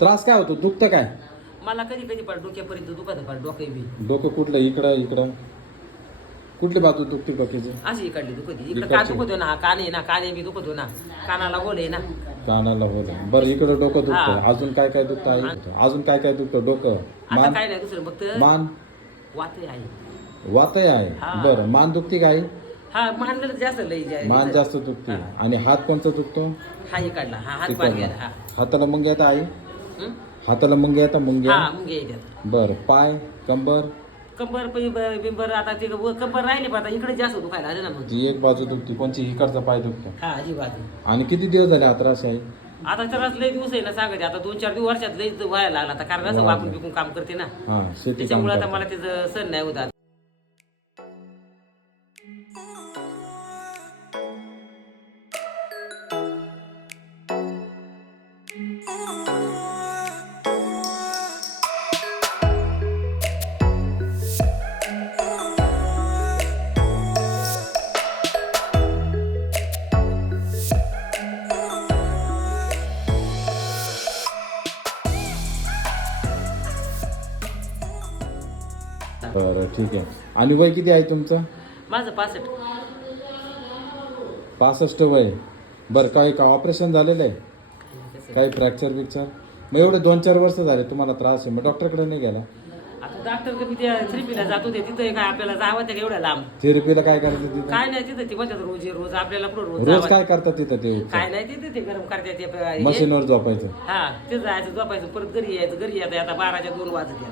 त्रास काय होतो? दुखतं काय? मला कधी कधी पण डोक्यापर्यंत दुखत पण डोकं बी. डोकं कुठलं? इकडं इकडं. कुठली बाजू दुखते बाकीची अशी इकडली दुखत. इकडे इकडची. का दुखतो ना कान आहे ना काने बी दुखतो ना कानाला गोल आहे ना. कानाला होत बरं इकडं डोकं दुखतं. हा. अजून काय काय दुखतं आई? अजून काय काय दुखतं? डोकं? आता मान? काय नाही दुसरं फक्त मान? वात आहे. वातही आहे. हा. बरं मान दुखते का आई? हा मानलं जास्त लई जाय मान जास्त दुखते. आणि हात कोणचा दुखतो? हा इकडला. हा हात पार. गेला. हा. हाताला मुंग्या येतात आई? हं? हाताला मुंग्या येतात मुंग्या? हा मग येतात. बरं पाय कंबर? कंबर पै- बिंबर आता ते व- कंबर राहिले पण आता इकडे जास्त दुखायला आले ना मग. ती एक बाजू दुखते कोणची? इकडचा पाय दुखतो. हा ही बाजू. आणि किती दिवस झाले हा त्रास आहे? आता तर लई दिवस आहे ना सांगायचे आता दोन चार दिवस वर्षात लई व्हायला लागला आता कारण असं वाकून बिकून काम करते ना. हा शेती काम त्याच्यामुळे आता करतो. मला त्याचं सण नाही होत आता. बरं ठीक आहे. आणि वय किती आहे तुमचं? माझं पासष्ट. पासष्ट वय. बरं काही का ऑपरेशन झालेलं आहे? काही फ्रॅक्चर बिक्चर? मग एवढे दोन चार वर्ष झाले तुम्हाला त्रास आहे. मग डॉक्टरकडे नाही गेला? आता डॉक्टर कधी त्या थेरपीला जात होते तिथं काय आपल्याला जावं त्या एवढ्या लांब. थेरपीला काय करायचं तिथं? काय नाही तिथं ती म्हणतात रोज ये, रोज आपल्याला कुठं रोज रोज जावं. काय करतात तिथं ते काय नाही तिथं ते गरम करतात ते हे. मशीनवर झोपायचं. हा ते जायचं झोपायचं परत घरी यायचं घरी यायचं आता बाराच्या दोन वाजत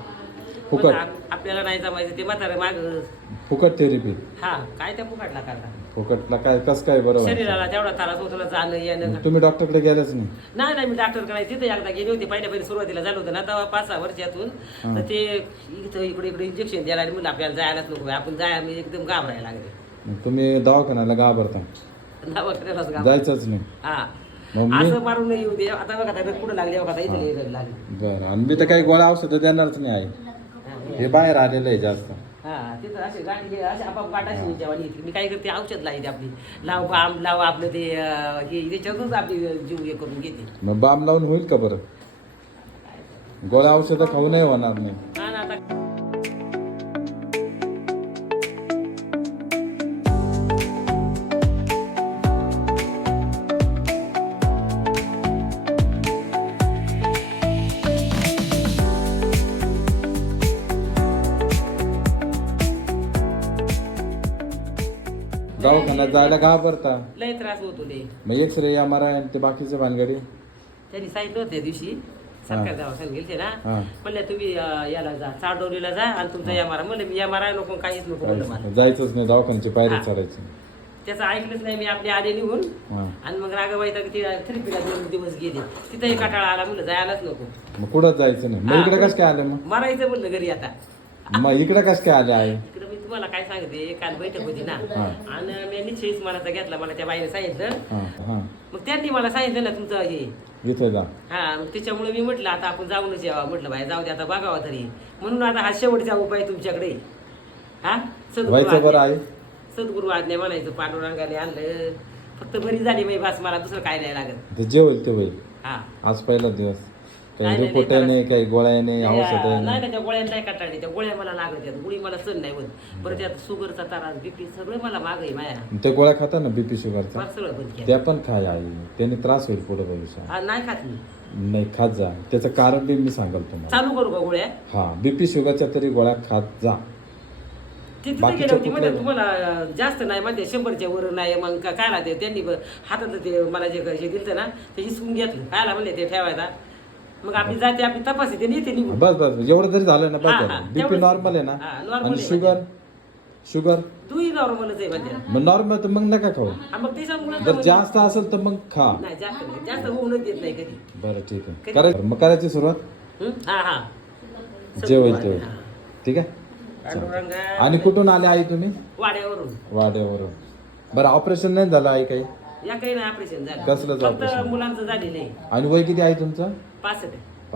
फुकट. आप- आपल्याला नाही जमायचं ते म्हातारे माग. फुकट थेरपी हा काय त्या फुकाटला करता? फुकटला काय कसं काय बरोबर शरीराला तेवढा त्रास होतो ना जाणं येणं. तुम्ही डॉक्टरकडे गेलेच नाही? नाही नाही मी डॉक्टरकडे नाही. तिथे एकदा गेली होती पहिल्या पहिले सुरुवातीला झालं होतं ना तेव्हा पाच सहा वर्षातून. तर ते इथं इकडे इकडे इंजेक्शन द्यायला आणि म्हणलं आपल्याला जायलाच नको आपण जाय मी एकदम घाबरायला लागले. तुम्ही दवाखान्याला घाबरता. दवाखान्यालाच घाबर जायचंच नाही. हा. मग मी असं मारून नाही येऊ दे. आता बघा आता पुढे लागले बघा आता इथे लागले. बरं. आणि मी तर काही गोळ्या औषधं देणारच नाही आहे हे बाहेर आलेलं आहे जास्त. हा तिथं असे गाठी असे आपाप गाठाची जेवण येते मी काय करते औषध लावते आपली. लाव बाम लाव आपलं ते अं, हे त्याच्यातच आपली जीव हे करून घेते. मग बाम लावून होईल का बरं? गोळ्या औषधं खाऊ नाही होणार नाही. दवाखान्यात जायला घाबरता. लय त्रास होतो लय मग X ray M R I ते बाकीचे भानगडी. त्यांनी सांगितलं होतं त्या दिवशी सरकार दवाखान्यात गेलते ना. हा. म्हणलं तुम्ही अं, याला जा चारडोलीला जा आणि तुमचा एम आर म्हणलं मी एम आर आय नको काहीच नको म्हणलं मला. जायचंच नाही दवाखान्याची पायरी. चढायची. त्याचं ऐकलंच नाही मी आपली आले निघून. हा. आणि मग रागाबाईचा ती थेरपीला दोन दिवस गेले. तिथंही कटाळा आला म्हणलं जायलाच नको. मग कुठंच जायचं नाही? मग इकडे कसं काय आलं मग? मरायचं म्हणलं घरी आता. मग इकडे कसं काय आले आहे इकडे मी तुम्हाला काय सांगते? काल बैठक होती ना. आणि मी निश्चयच मनाचा घेतला मला त्या बाईने सांगितलं. मग त्यांनी मला सांगितलं ना तुमचं हे. इथे जा. हा मग त्याच्यामुळे मी म्हटलं आता आपण जाऊनच यावं. म्हटलं बाई जाऊ दे आता बघावा तरी. म्हणून आता हा शेवटचा उपाय तुमच्याकडे. हा? सद्गुरू आहे. सद्गुरू आज्ञा म्हणायचं पांडुरंगाने आणलं. फक्त बरी झाली बाई बस मला दुसरं काय नाही लागत. जे होईल ते होईल. हा. आज पहिला दिवस. काही नाही, नाही, रिपोर्ट नाही, नाही काही गोळ्या नाही औषध नाही नाही. नाही त्या गोळ्या नाही कंटाळली त्या गोळ्या मला लागत आहेत गोळी मला सण नाही होत. परत त्यात शुगरचा त्रास बीपी सगळं मला माग आहे माया. ते गोळ्या खाता ना बीपी शुगरचा? फार सगळं बंद केलं. त्या पण खाय आई. त्याने त्रास होईल पुढे भविष्यात. हा, नाही खात मी. नाही खात जा. त्याचं कारण बी मी सांगाल तुम्हाला. चालू करू का गोळ्या? हा बीपी शुगरच्या तरी गोळ्या खात जा. ती तिथे बाकीच्या गेली होती म्हणजे कुठल्या- तुम्हाला अं, जास्त नाही म्हणते शंभरच्या वर नाही मग का- काय राहते? त्यांनी ब- हातात ते मला जे हे दिलं ना ते हिसकून घेतलं. कायला म्हणले ते ठेवायला. मग आपली जाते आपली तपासते ते नेते निघून. बस बस एवढं तरी झालं ना हा, बस बीपी तेवढंच. नॉर्मल आहे ना? हा, normal आणि आहे शुगर शुगर तूही नॉर्मलच आहे म्हणजे मग नॉर्मल तर मग नका खाऊ. हा, मग त्याच्यामुळे जर जास्त असेल तर मग खा. नाही जास्त नाही. जास्त होऊनच देत नाही कधी. बरं ठीक आहे. करायचं मग करायची सुरुवात? हं? हा हा. जे होईल ते होईल ठीक आहे? पांडुरंगा आणि कुठून आले आई तुम्ही? वाड्यावरून. वाड्यावरून. बरं ऑपरेशन नाही झालं आई काही? या काही नाही ऑपरेशन झालं. फक्त operation? मुलांचं झालेलं आहे. आणि वय किती आहे तुमचं? पासष्ट आहे.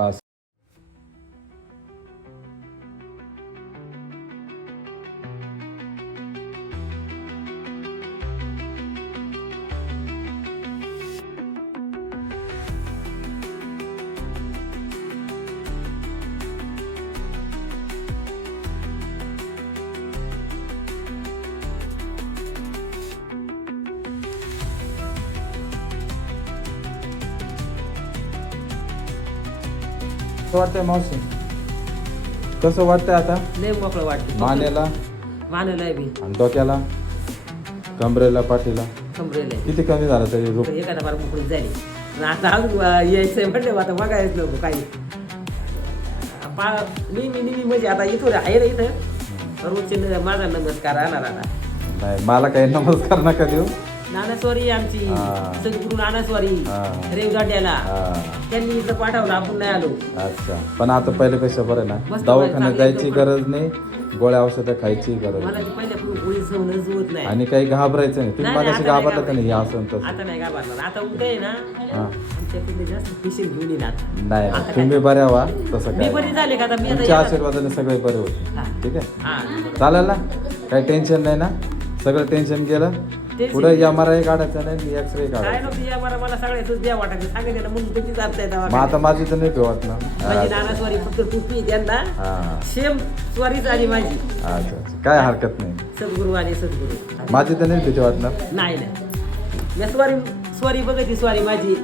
कसं वाटतंय मावशी? कसं वाटतंय आता? लय मोकळं वाटतं मानेला? मानेला बी. आणि डोक्याला? कमरेला पाठीला? कमरेला. किती कमी झालं तरी रोग एखादा फार मोकळी झाली. आता अजून यायचंय म्हणले आता बघायच नको काही. पा मी मी मी म्हणजे आता इथं आहे ना इथं. न- माझा नमस्कार राहणार आता. नाही मला काही नमस्कार नका देऊ. नानास्वारी आमची हा. सद्गुरू नानास्वारी हा. रेवदाट्याला हा, त्यांनी इथं पाठवलं आपण नाही आलो अच्छा पण आता पहिल्यापेक्षा बरं आहे ना मस्त दवाखान्यात चांगलं जायची एकदम. गरज नाही गोळ्या औषधं खायची गरज मला नाही. ती गोळी आणि काही घाबरायचं नाही तुम्ही नाही, नाही, आता नाही घाबरलं तर नाही हे. असं तसं आता नाही घाबरणार आता उद्या आहे ना हा. आमच्याकडे जास्त पेशंट घेऊन येणार नाही आता नाही, काय? तुम्ही बऱ्या व्हा तसं मी काय बरी झाले का आता मी तुमच्या. आशीर्वादाने सगळे बरे होते हा. ठीक आहे हा. चालेल ना काही टेन्शन नाही ना सगळं टेन्शन गेलं पुढे एम आर आय काढायचं नाही एक्स रे काय काढायचं मला वाटायचं म्हणून मग आता माझी तर नाही पिवत ना. माझी नाना स्वारी फक्त टुपी त्यांना. हा. सेम स्वारीच आली माझी. अच्छा अच्छा. काय हरकत नाही. सद्गुरू आणि सद्गुरू. माझी तर नाही भीती वाटणार. नाही मी स्वारी स्वारी बघायची स्वारी माझी.